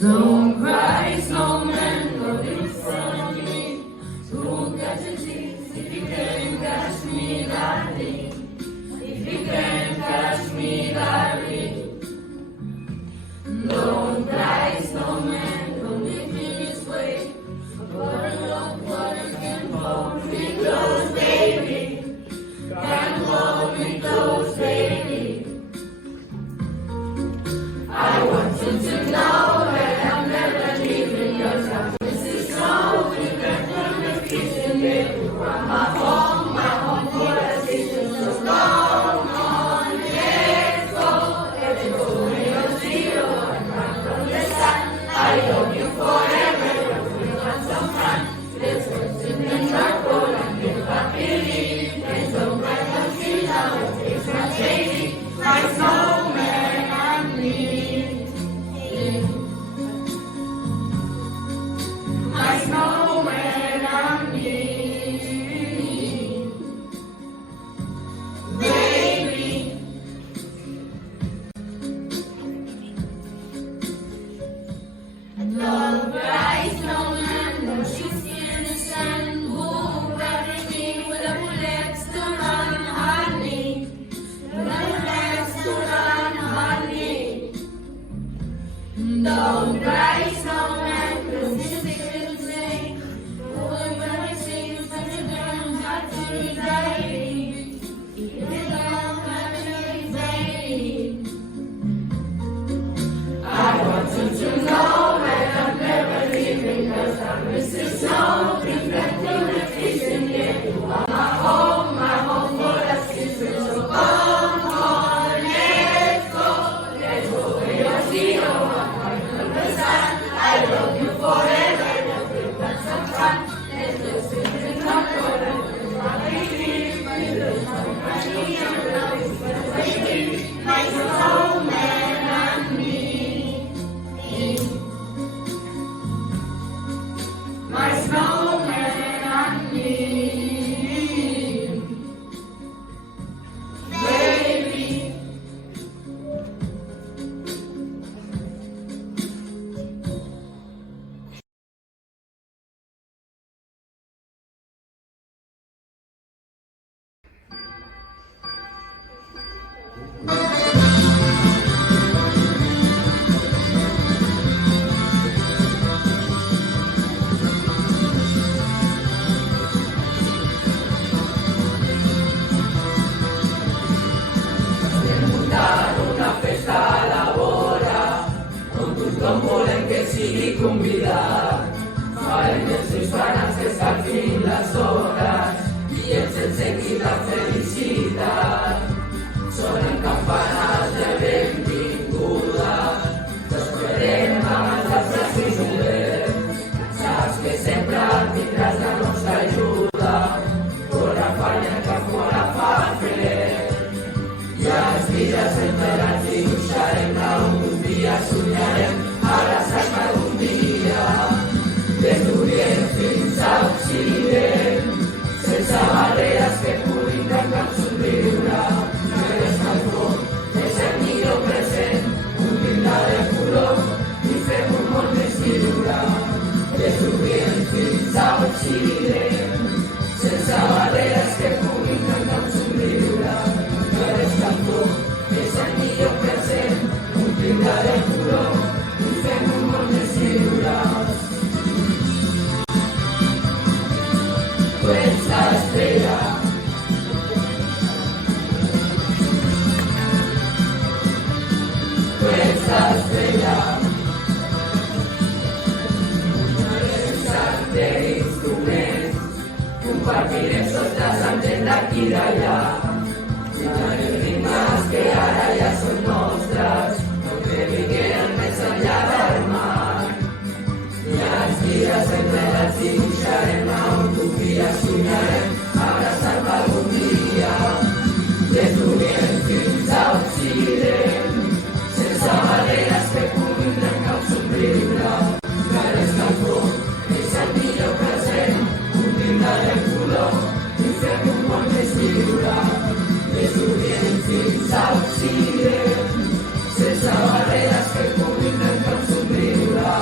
Don't cry, snowman, go in front of me. Don't catch your teeth if you can catch me, darling. If you can catch me, darling. Don't cry, snowman, don't leave me this way. Water can hold me close, baby. Can hold me close, baby. I want you to know. Don't cry, snowman, 'cause this is insane. Boy, when I sing, such a damn hot anxiety. If you don't have anxiety, I want you to know that I'm never leaving, 'cause I'm missing something that you're kissing. Yeah, you are my home for the season. So come on, let's go where you're zero. I love you forever. We've got some fun. Let's go sing in the corner. My snowman and me. My snowman and compartirem sostres amb gent d'aquí i d'allà. Els ritmes que ara ja són nostres, no que vingueren més enllà del mar. I els dies enredats dibuixarem a utopies, soñarem abraçar-me algun dia. Des d'Orient fins a Occident, sense barreres que puguin trencar un somriure. Que l'escalfor és el millor present, un pintarem color i fem un món més lliure. Des d'Orient fins a Occident, sense barreres que puguin trencar un somriure.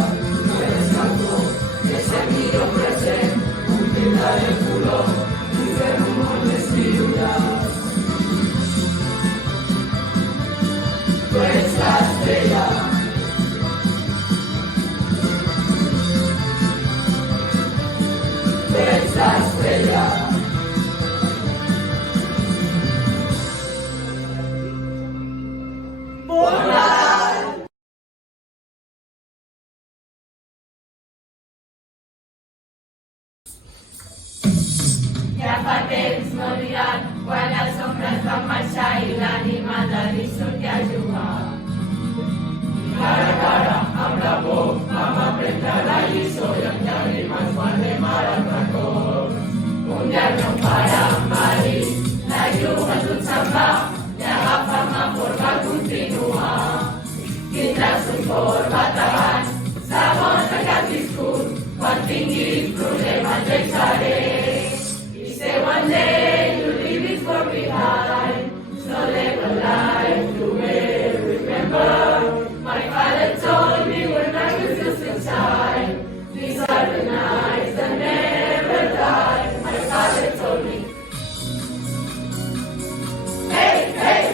Que l'escalfor és el millor present, un pintarem color i fem un món més lliure. Tu ets l'estrella, tu ets l'estrella. Ja fa temps no diran quan les ombres van marxar i l'ànima de dins sortia a jugar. Cara a cara amb la por vam aprendre la lliçó i amb llàgrimes guardem ara el record. Un dia el meu pare em va dir la joventut se'n va i agafa'm a forma continuar. Tindràs un cor bategant segons el que has viscut, quan tinguis problemes jo hi seré. Say one day you'll leave this world behind, so live a life you will remember. My father told me when I was just a child, these are the nights that never die. My father told me, hey, hey,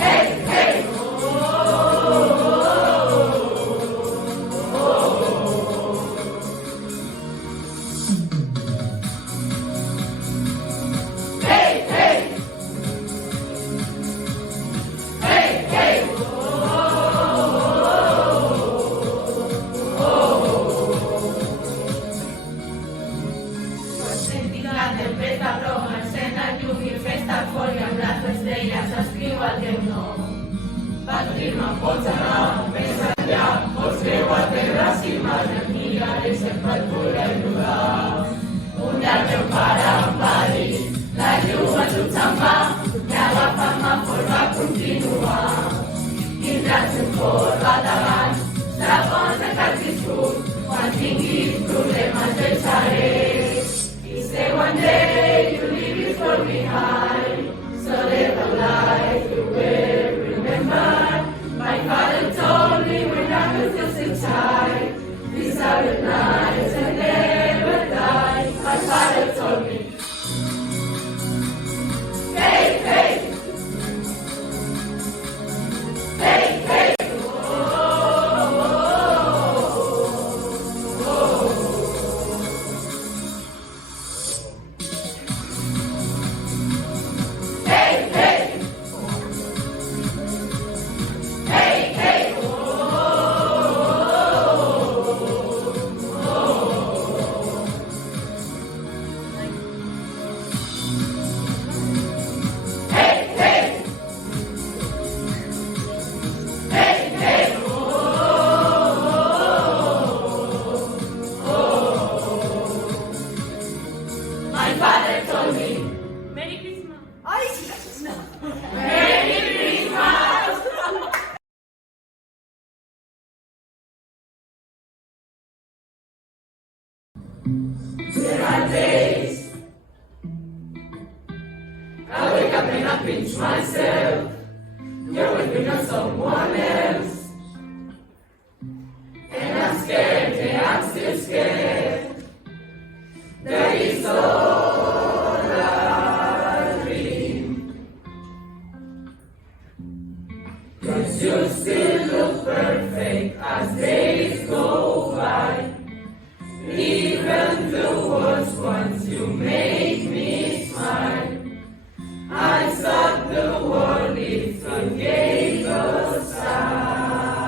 hey, hey, pots anar més enllà, pots creuar terres i mars, et miraré, sempre et podré ajudar. Un dia el meu pare em va dir, la joventut se'n va, i agafa'm a forma continuar. Tindràs un cor bategant, segons el que has viscut, quan tinguis problemes jo hi seré. I say one day you leave this world behind, so live a life you will remember. My father told me when I was just a child, these are the nights that never die. My father told me, hey, hey, hey, hey, hey, hey. There are days I wake up and I pinch myself, you're working on someone else, and I'm scared, yeah, I'm still scared. That is all I dream, 'cause you still look perfect as days go by. Even the worst ones, you make me smile. I'd stop the world if you gave us time.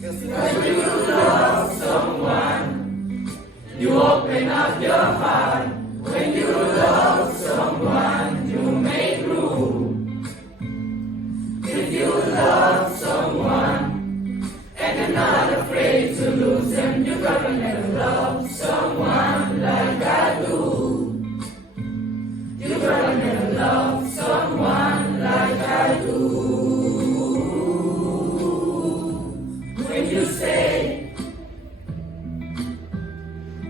'Cause you lost up your heart. When you love someone, you make room. If you love someone and you're not afraid to lose them, you're gonna never love someone like I do. You're gonna never love someone like I do. When you say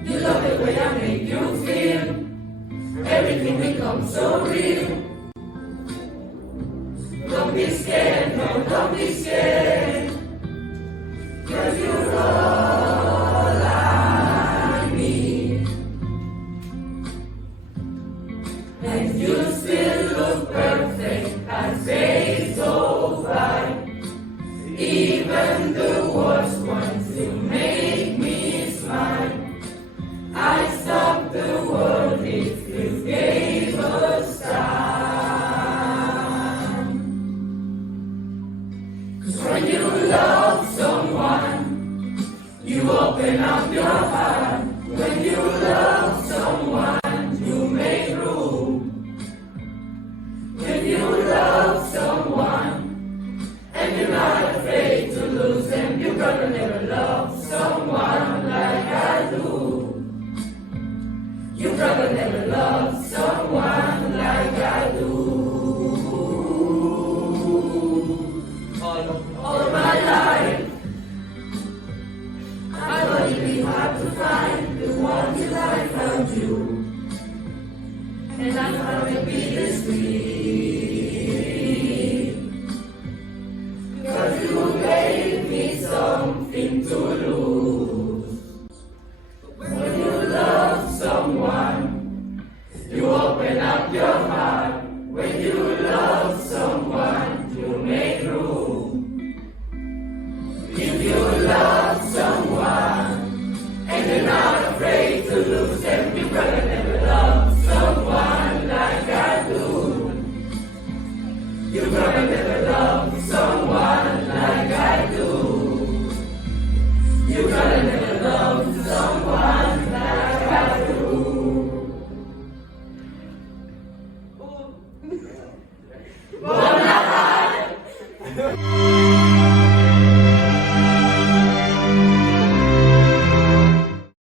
you love the way I make you feel, everything becomes so real. Don't be scared, no, don't be scared, 'cause you're all I need. And you still look perfect, I say so fine. Even the worst ones, you make me smile. I'd stop the world if you gave us time. 'Cause when you love someone, you open up your heart. When you love someone, you make room. When you love someone and you're not afraid to lose them, you're gonna never love someone like I do. You're gonna never love someone like I do. All my life, I thought it'd be hard to find the one till I found you, and I thought it'd be this sweet.